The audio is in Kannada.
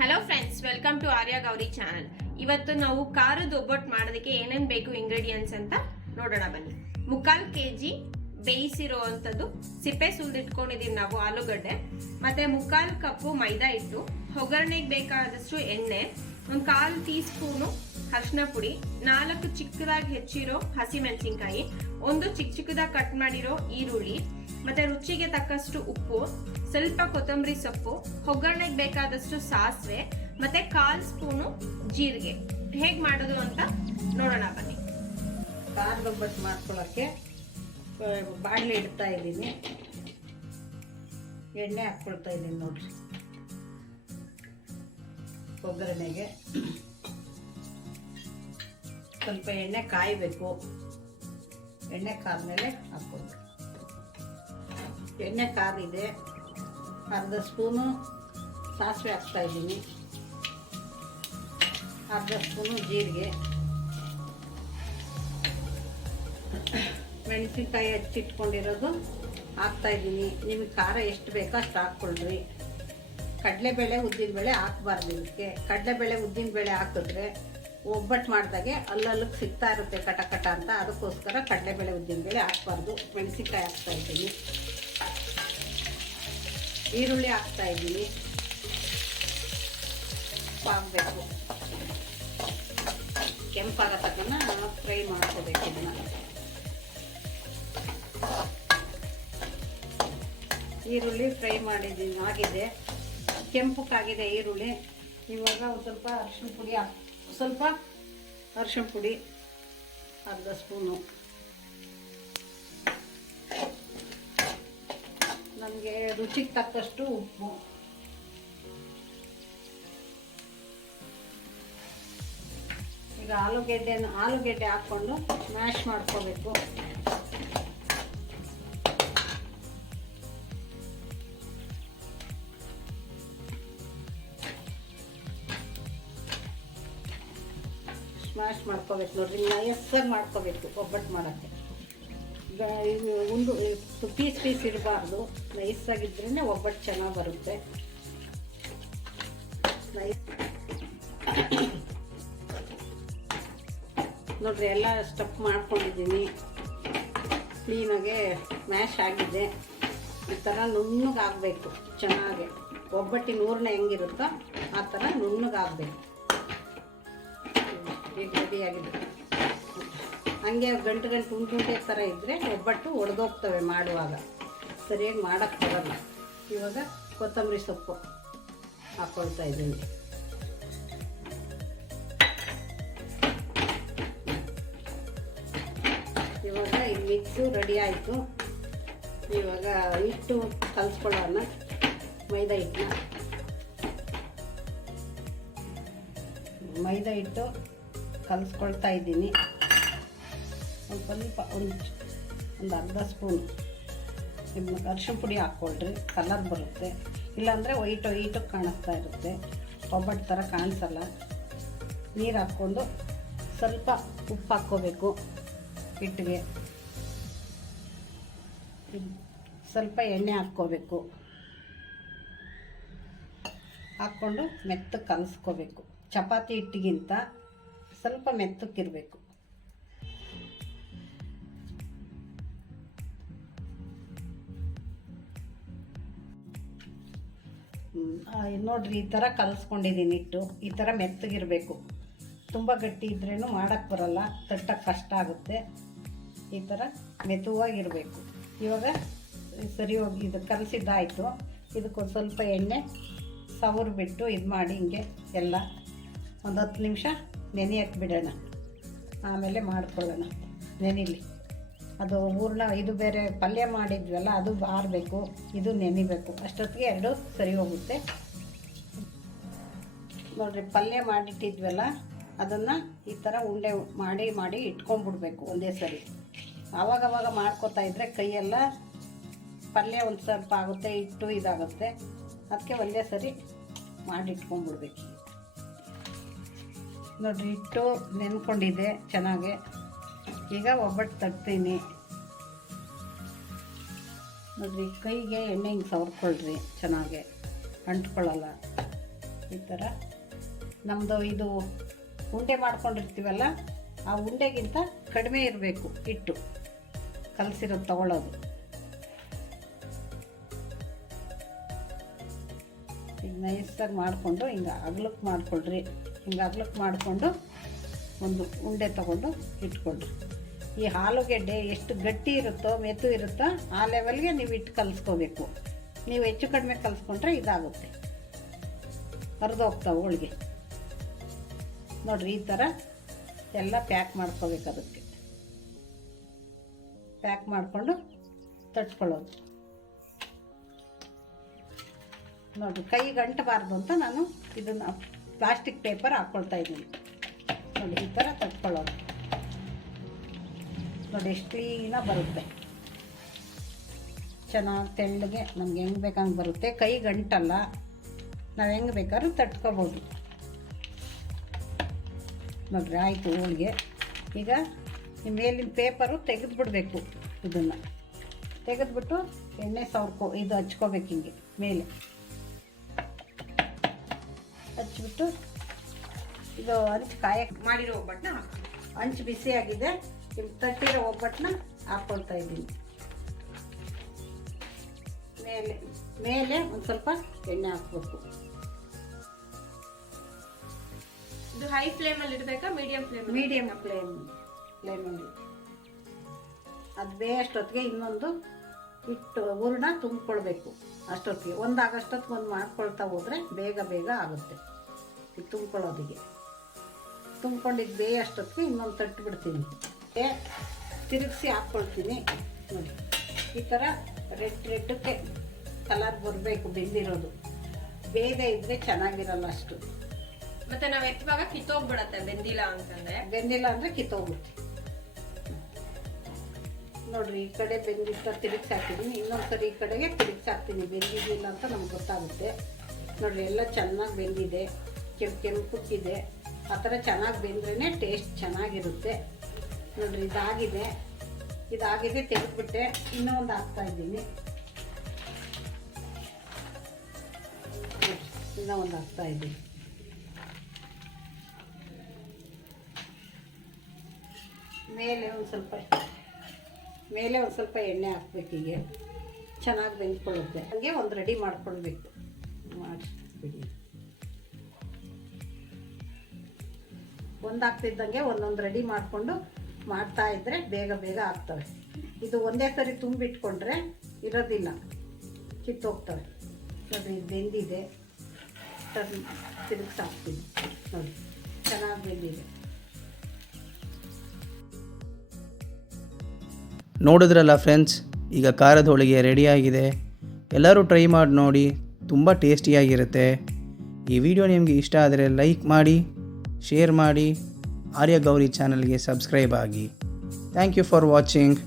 Hello friends, welcome to Arya Gauri channel. ಇವತ್ತು ನಾವು ಖಾರದ ಒಬ್ಬಟ್ಟು ಮಾಡೋದಕ್ಕೆ ಏನೇನ್ ಬೇಕು ಇಂಗ್ರೀಡಿಯೆಂಟ್ಸ್ ಅಂತ ನೋಡೋಣ ಬನ್ನಿ. 3/4 kg ಬೇಯಿಸಿರೋ ಅಂತದ್ದು ಸಿಪ್ಪೆ ಸುಲ್ದಿಟ್ಕೊಂಡಿದೀವಿ ನಾವು ಆಲೂಗಡ್ಡೆ, ಮತ್ತೆ 3/4 ಕಪ್ ಮೈದಾ ಹಿಟ್ಟು, ಒಗ್ಗರಣೆಗೆ ಬೇಕಾದಷ್ಟು ಎಣ್ಣೆ, 1/4 ಟೀ ಸ್ಪೂನು ಅರಿಶಿನ ಪುಡಿ, 4 ಚಿಕ್ಕದಾಗಿ ಹೆಚ್ಚಿರೋ ಹಸಿಮೆಣಸಿನಕಾಯಿ, 1 ಚಿಕ್ಕದಾಗಿ ಕಟ್ ಮಾಡಿರೋ ಈರುಳ್ಳಿ, ಮತ್ತೆ ರುಚಿಗೆ ತಕ್ಕಷ್ಟು ಉಪ್ಪು, ಸ್ವಲ್ಪ ಕೊತ್ತಂಬರಿ ಸೊಪ್ಪು, ಒಗ್ಗರಣೆಗೆ ಬೇಕಾದಷ್ಟು ಸಾಸಿವೆ, ಮತ್ತೆ 1/4 ಸ್ಪೂನು ಜೀರಿಗೆ. ಹೇಗ್ ಮಾಡೋದು ಅಂತ ನೋಡೋಣ ಬನ್ನಿ. ಖಾರದ ಒಬ್ಬಟ್ಟು ಮಾಡ್ಕೊಳ್ಳೋಕ್ಕೆ ಬಾಣಲೆ ಇಡ್ತಾ ಇದ್ದೀನಿ, ಎಣ್ಣೆ ಹಾಕ್ಕೊಳ್ತಾ ಇದ್ದೀನಿ ನೋಡ್ರಿ. ಒಗ್ಗರಣೆಗೆ ಸ್ವಲ್ಪ ಎಣ್ಣೆ ಕಾಯಬೇಕು. ಎಣ್ಣೆ ಕಾದ್ಮೇಲೆ ಹಾಕ್ಕೊಂಡು, ಎಣ್ಣೆ ಕಾದಿದೆ, ಅರ್ಧ ಸ್ಪೂನು ಸಾಸಿವೆ ಹಾಕ್ತಾ ಇದ್ದೀನಿ, ಅರ್ಧ ಸ್ಪೂನು ಜೀರಿಗೆ, ಮೆಣಸಿನ್ಕಾಯಿ ಹಚ್ಚಿಟ್ಕೊಂಡಿರೋದು ಹಾಕ್ತಾ ಇದ್ದೀನಿ. ನಿಮಗೆ ಖಾರ ಎಷ್ಟು ಬೇಕೋ ಅಷ್ಟು ಹಾಕ್ಕೊಳ್ರಿ. ಕಡಲೆಬೇಳೆ ಉದ್ದಿನಬೇಳೆ ಹಾಕ್ಬಾರ್ದು ಇದಕ್ಕೆ. ಕಡಲೆಬೇಳೆ ಉದ್ದಿನಬೇಳೆ ಹಾಕಿದ್ರೆ ಒಬ್ಬಟ್ಟು ಮಾಡಿದಾಗೆ ಅಲ್ಲಲ್ಲಿಗೆ ಸಿಗ್ತಾ ಇರುತ್ತೆ ಕಟ ಕಟ ಅಂತ, ಅದಕ್ಕೋಸ್ಕರ ಕಡಲೆಬೇಳೆ ಉದ್ದಿನಬೇಳೆ ಹಾಕ್ಬಾರ್ದು. ಮೆಣಸಿನ್ಕಾಯಿ ಹಾಕ್ತಾ ಇದ್ದೀನಿ, ಈರುಳ್ಳಿ ಹಾಕ್ತಾ ಇದ್ದೀನಿ, ಹಾಕಬೇಕು. ಕೆಂಪಾಗ ತಕ್ಕನ ಫ್ರೈ ಮಾಡ್ಕೋಬೇಕು. ಇದನ್ನ ಈರುಳ್ಳಿ ಫ್ರೈ ಮಾಡಿದ್ದೀನಿ, ಆಗಿದೆ, ಕೆಂಪಕ್ಕಾಗಿದೆ ಈರುಳ್ಳಿ. ಇವಾಗ ಒಂದು ಸ್ವಲ್ಪ ಅರಿಶಿನ ಪುಡಿ ಅರಿಶಿನ ಪುಡಿ ಅರ್ಧ ಸ್ಪೂನು, ನಮಗೆ ರುಚಿಗೆ ತಕ್ಕಷ್ಟು ಉಪ್ಪು, ಈಗ ಆಲೂಗೆಡ್ಡೆ ಹಾಕ್ಕೊಂಡು ಮ್ಯಾಶ್ ಮಾಡ್ಕೋಬೇಕು. ಸ್ಮ್ಯಾಶ್ ಮಾಡ್ಕೋಬೇಕು ನೋಡ್ರಿ, ನೈಸಾಗಿ ಮಾಡ್ಕೋಬೇಕು ಒಬ್ಬಟ್ಟು ಮಾಡೋಕ್ಕೆ. ಒಂದು ಪೀಸ್ ಇರಬಾರ್ದು, ನೈಸಾಗಿದ್ರೇ ಒಬ್ಬಟ್ಟು ಚೆನ್ನಾಗಿ ಬರುತ್ತೆ. ನೋಡ್ರಿ, ಎಲ್ಲ ಸ್ಟಫ್ ಮಾಡ್ಕೊಂಡಿದ್ದೀನಿ, ಕ್ಲೀನಾಗೆ ಮ್ಯಾಶ್ ಆಗಿದೆ. ಈ ಥರ ನುಣ್ಣಗಾಗಬೇಕು ಚೆನ್ನಾಗಿ. ಒಬ್ಬಟ್ಟಿನ ಹೂರ್ಣ ಹೆಂಗಿರುತ್ತೋ ಆ ಥರ ನುಣ್ಣಗಾಗಬೇಕು. ಈಗ ರೆಡಿಯಾಗಿದೆ. ಹಂಗೆ ಗಂಟು ಉಂಟೆ ಥರ ಇದ್ದರೆ ಒಬ್ಬಟ್ಟು ಒಡೆದೋಗ್ತವೆ ಮಾಡುವಾಗ, ಸರಿಯಾಗಿ ಮಾಡೋಕ್ಕೆ ಬರಲ್ಲ. ಇವಾಗ ಕೊತ್ತಂಬರಿ ಸೊಪ್ಪು ಹಾಕ್ಕೊಳ್ತಾ ಇದ್ದೀನಿ. ಇವಾಗ ಈ ಮಿಕ್ಸು ರೆಡಿ ಆಯಿತು. ಇವಾಗ ಹಿಟ್ಟು ಕಲಿಸ್ಕೊಳ್ಳೋಣ. ಮೈದಾ ಹಿಟ್ಟು ಕಲಿಸ್ಕೊಳ್ತಾ ಇದ್ದೀನಿ. ಸ್ವಲ್ಪ ಒಂದು ಅರ್ಧ ಸ್ಪೂನ್ ಅರಿಶಿನ ಪುಡಿ ಹಾಕ್ಕೊಳ್ರಿ, ಕಲರ್ ಬರುತ್ತೆ. ಇಲ್ಲಾಂದರೆ ವೈಟು ಕಾಣಿಸ್ತಾ ಇರುತ್ತೆ, ಒಬ್ಬಟ್ಟು ಥರ ಕಾಣಿಸಲ್ಲ. ನೀರು ಹಾಕ್ಕೊಂಡು ಸ್ವಲ್ಪ ಉಪ್ಪು ಹಾಕ್ಕೋಬೇಕು ಹಿಟ್ಟಿಗೆ, ಸ್ವಲ್ಪ ಎಣ್ಣೆ ಹಾಕ್ಕೋಬೇಕು, ಹಾಕ್ಕೊಂಡು ಮೆತ್ತಗೆ ಕಲಿಸ್ಕೋಬೇಕು. ಚಪಾತಿ ಹಿಟ್ಟಿಗಿಂತ ಸ್ವಲ್ಪ ಮೆತ್ತಕ್ಕಿರಬೇಕು. ನೋಡ್ರಿ, ಈ ಥರ ಕಲಿಸ್ಕೊಂಡಿದ್ದೀನಿ ಹಿಟ್ಟು. ಈ ಥರ ಮೆತ್ತಗಿರಬೇಕು. ತುಂಬ ಗಟ್ಟಿ ಇದ್ರೇನು ಮಾಡೋಕ್ಕೆ ಬರಲ್ಲ, ತಟ್ಟಕ್ಕೆ ಕಷ್ಟ ಆಗುತ್ತೆ. ಈ ಥರ ಮೆತ್ತವಾಗಿರಬೇಕು. ಇವಾಗ ಸರಿ ಹೋಗಿ ಇದು ಕಲಸಿದ್ದಾಯಿತು. ಇದಕ್ಕೊಂದು ಸ್ವಲ್ಪ ಎಣ್ಣೆ ಸವರ್ ಬಿಟ್ಟು ಇದು ಮಾಡಿ ಹಿಂಗೆ ಎಲ್ಲ ಒಂದು 10 ನಿಮಿಷ ನೆನೆಯಕ್ಕೆ ಬಿಡೋಣ, ಆಮೇಲೆ ಮಾಡ್ಕೊಳ್ಳೋಣ. ನೆನಿಲಿ ಅದು ಹೂರ್ಣ. ಇದು ಬೇರೆ ಪಲ್ಯ ಮಾಡಿದ್ವಲ್ಲ, ಅದು ಆರಬೇಕು, ಇದು ನೆನಿಬೇಕು. ಅಷ್ಟೊತ್ತಿಗೆ ಎರಡು ಸರಿ ಹೋಗುತ್ತೆ. ನೋಡಿರಿ, ಪಲ್ಯ ಮಾಡಿಟ್ಟಿದ್ವಲ್ಲ ಅದನ್ನು ಈ ಥರ ಉಂಡೆ ಮಾಡಿ ಇಟ್ಕೊಂಡ್ಬಿಡ್ಬೇಕು ಒಂದೇ ಸರಿ. ಆವಾಗವಾಗ ಮಾಡ್ಕೋತಾ ಇದ್ದರೆ ಕೈಯೆಲ್ಲ ಪಲ್ಯ ಒಂದು ಸ್ವಲ್ಪ ಆಗುತ್ತೆ, ಹಿಟ್ಟು ಇದಾಗುತ್ತೆ. ಅದಕ್ಕೆ ಒಂದೇ ಸರಿ ಮಾಡಿ ಇಟ್ಕೊಂಡ್ಬಿಡ್ಬೇಕು. ನೋಡಿರಿ, ಹಿಟ್ಟು ನೆನ್ಕೊಂಡಿದೆ ಚೆನ್ನಾಗೆ. ಈಗ ಒಬ್ಬಟ್ಟು ತಟ್ತೀನಿ. ನೋಡಿರಿ, ಕೈಗೆ ಎಣ್ಣೆ ಹಿಂಗೆ ಸವರ್ಕೊಳ್ರಿ, ಚೆನ್ನಾಗೆ ಅಂಟ್ಕೊಳ್ಳಲ್ಲ. ಈ ಥರ ನಮ್ಮದು ಇದು ಉಂಡೆ ಮಾಡ್ಕೊಂಡಿರ್ತೀವಲ್ಲ ಆ ಉಂಡೆಗಿಂತ ಕಡಿಮೆ ಇರಬೇಕು ಹಿಟ್ಟು ಕಲಸಿರೋದು ತಗೊಳ್ಳೋದು. ಈಗ ನೈಸಾಗಿ ಮಾಡಿಕೊಂಡು ಹಿಂಗೆ ಅಗ್ಲಕ್ಕೆ ಮಾಡಿಕೊಳ್ರಿ. ಹಿಂಗೆ ಅಗ್ಲಕ್ಕೆ ಮಾಡಿಕೊಂಡು ಒಂದು ಉಂಡೆ ತೊಗೊಂಡು ಇಟ್ಕೊಳ್ರಿ. ಈ ಆಲೂಗೆಡ್ಡೆ ಎಷ್ಟು ಗಟ್ಟಿ ಇರುತ್ತೋ ಮೆತ್ತು ಇರುತ್ತೋ ಆ ಲೆವೆಲ್ಗೆ ನೀವು ಇಟ್ಟು ಕಲಿಸ್ಕೋಬೇಕು. ನೀವು ಹೆಚ್ಚು ಕಡಿಮೆ ಕಲಿಸ್ಕೊಂಡ್ರೆ ಇದಾಗುತ್ತೆ, ಹರಿದು ಹೋಗ್ತಾವೆ ಹೋಳಿಗೆ. ನೋಡಿರಿ ಈ ಥರ ಎಲ್ಲ ಪ್ಯಾಕ್ ಮಾಡ್ಕೋಬೇಕು. ಅದಕ್ಕೆ ಪ್ಯಾಕ್ ಮಾಡಿಕೊಂಡು ತಟ್ಕೊಳ್ಳೋದು. ನೋಡಿರಿ ಕೈ ಗಂಟಬಾರ್ದು ಅಂತ ನಾನು ಇದನ್ನು ಪ್ಲಾಸ್ಟಿಕ್ ಪೇಪರ್ ಹಾಕ್ಕೊಳ್ತಾ ಇದ್ದೀನಿ. ನೋಡಿ ಈ ಥರ ತಟ್ಕೊಳ್ಳೋದು. ನೋಡಿ ಎಷ್ಟು ಕ್ಲೀನಾಗಿ ಬರುತ್ತೆ, ಚೆನ್ನಾಗಿ ತೆಳ್ಳಗೆ ನಮ್ಗೆ ಹೆಂಗೆ ಬೇಕಂಗೆ ಬರುತ್ತೆ. ಕೈ ಗಂಟಲ್ಲ, ನಾವು ಹೆಂಗೆ ಬೇಕಾದ್ರೂ ತಟ್ಕೋಬೋದು. ನೋಡ್ರಿ ಆಯಿತು ಹೋಳಿಗೆ. ಈಗ ಈ ಮೇಲಿನ ಪೇಪರು ತೆಗೆದುಬಿಡ್ಬೇಕು. ಇದನ್ನು ತೆಗೆದುಬಿಟ್ಟು ಎಣ್ಣೆ ಇದು ಹಚ್ಕೋಬೇಕು. ಹಿಂಗೆ ಮೇಲೆ ಹಚ್ಬಿಟ್ಟು ಇದು ಹಂಚು ಕಾಯಕ್ಕೆ ಮಾಡಿರೋ ಒಬ್ಬಟ್ಟನ್ನ ಹಂಚು ಬಿಸಿಯಾಗಿದೆ. ಇಲ್ಲಿ ತಟ್ಟಿರೋ ಒಬ್ಬಟ್ಟನ್ನ ಹಾಕ್ಕೊಳ್ತಾ ಇದ್ದೀನಿ. ಮೇಲೆ ಒಂದು ಸ್ವಲ್ಪ ಎಣ್ಣೆ ಹಾಕ್ಬೇಕು. ಇದು ಹೈ ಫ್ಲೇಮಲ್ಲಿ ಇಡಬೇಕಾ ಮೀಡಿಯಂ ಫ್ಲೇಮಲ್ಲಿ ಅದು ಬೇಯಷ್ಟೊತ್ತಿಗೆ ಇನ್ನೊಂದು ಹಿಟ್ಟು ಹೂರಣ ತುಂಬಿಕೊಳ್ಬೇಕು. ಅಷ್ಟೊತ್ತಿಗೆ ಒಂದಾಗಷ್ಟೊತ್ತಿಗೆ ಒಂದು ಮಾಡ್ಕೊಳ್ತಾ ಹೋದರೆ ಬೇಗ ಆಗುತ್ತೆ. ಇದು ತುಂಬ್ಕೊಂಡಿದ್ದು ಬೇಯಷ್ಟೊತ್ತಿಗೆ ಇನ್ನೊಂದು ತಟ್ಟು ಬಿಡ್ತೀನಿ. ತಿರುಗಿಸಿ ಹಾಕ್ಕೊಳ್ತೀನಿ. ನೋಡಿ ಈ ಥರ ರೆಡ್ಗೆ ಕಲರ್ ಬರಬೇಕು ಬೆಂದಿರೋದು. ಬೇಗ ಇದ್ದರೆ ಚೆನ್ನಾಗಿರಲ್ಲ ಅಷ್ಟು. ಮತ್ತೆ ನಾವು ಎತ್ತುವಾಗ ಕಿತ್ತೋಗ್ಬಿಡತ್ತೆ ಬೆಂದಿಲ್ಲ ಅಂದರೆ ಕಿತ್ತೋಗುತ್ತೆ. ನೋಡ್ರಿ ಈ ಕಡೆ ಬೆಂದಿದ್ದ ತಿರುಗಿಸಿ ಹಾಕಿದ್ದೀನಿ. ಇನ್ನೊಂದ್ಸರಿ ಈ ಕಡೆಗೆ ತಿರುಗಿಸಿ ಹಾಕ್ತೀನಿ. ಬೆಂದಿದ್ದಿಲ್ಲ ಅಂತ ನಮ್ಗೆ ಗೊತ್ತಾಗುತ್ತೆ. ನೋಡ್ರಿ ಎಲ್ಲ ಚೆನ್ನಾಗಿ ಬೆಂದಿದೆ, ಕೆಂಪುಕ್ಕಿದೆ. ಆ ಥರ ಚೆನ್ನಾಗಿ ಬೆಂದ್ರೇ ಟೇಸ್ಟ್ ಚೆನ್ನಾಗಿರುತ್ತೆ. ನೋಡ್ರಿ ಇದಾಗಿದೆ ತೆಗೆದ್ಬಿಟ್ಟೆ. ಇನ್ನೂ ಒಂದು ಹಾಕ್ತಾಯಿದ್ದೀನಿ. ಇನ್ನೂ ಒಂದು ಹಾಕ್ತಾಯಿದ್ದೀನಿ. ಮೇಲೆ ಒಂದು ಸ್ವಲ್ಪ ಎಣ್ಣೆ ಹಾಕ್ಬೇಕು. ಹೀಗೆ ಚೆನ್ನಾಗಿ ಬೆಂದ್ಕೊಳ್ಳುತ್ತೆ. ಹಾಗೆ ಒಂದು ರೆಡಿ ಮಾಡ್ಕೊಳ್ಬೇಕು. ಮಾಡಿಬಿಡಿ. ಒಂದು ಹಾಕ್ತಿದ್ದಂಗೆ ಒಂದೊಂದು ರೆಡಿ ಮಾಡಿಕೊಂಡು ಮಾಡ್ತಾಯಿದ್ರೆ ಬೇಗ ಆಗ್ತವೆ. ಇದು ಒಂದೇ ಸರಿ ತುಂಬಿಟ್ಕೊಂಡ್ರೆ ಇರೋದಿಲ್ಲ, ಕಿತ್ತೋಗ್ತವೆ. ನೋಡಿ ಇದು ಬೆಂದಿದೆ. ತಿರುಗಿಸಿ ಹಾಕ್ತೀನಿ. ನೋಡಿ ಚೆನ್ನಾಗಿ ಬೆಂದಿದೆ. ನೋಡಿದ್ರಲ್ಲ ಫ್ರೆಂಡ್ಸ್, ಈಗ ಖಾರದ ಹೋಳಿಗೆ ರೆಡಿಯಾಗಿದೆ. ಎಲ್ಲರೂ ಟ್ರೈ ಮಾಡಿ ನೋಡಿ, ತುಂಬ ಟೇಸ್ಟಿಯಾಗಿರುತ್ತೆ. ಈ ವಿಡಿಯೋ ನಿಮಗೆ ಇಷ್ಟ ಆದರೆ ಲೈಕ್ ಮಾಡಿ, ಶೇರ್ ಮಾಡಿ, ಆರ್ಯ ಗೌರಿ ಚಾನಲ್ಗೆ ಸಬ್ಸ್ಕ್ರೈಬ್ ಆಗಿ. Thank you for watching.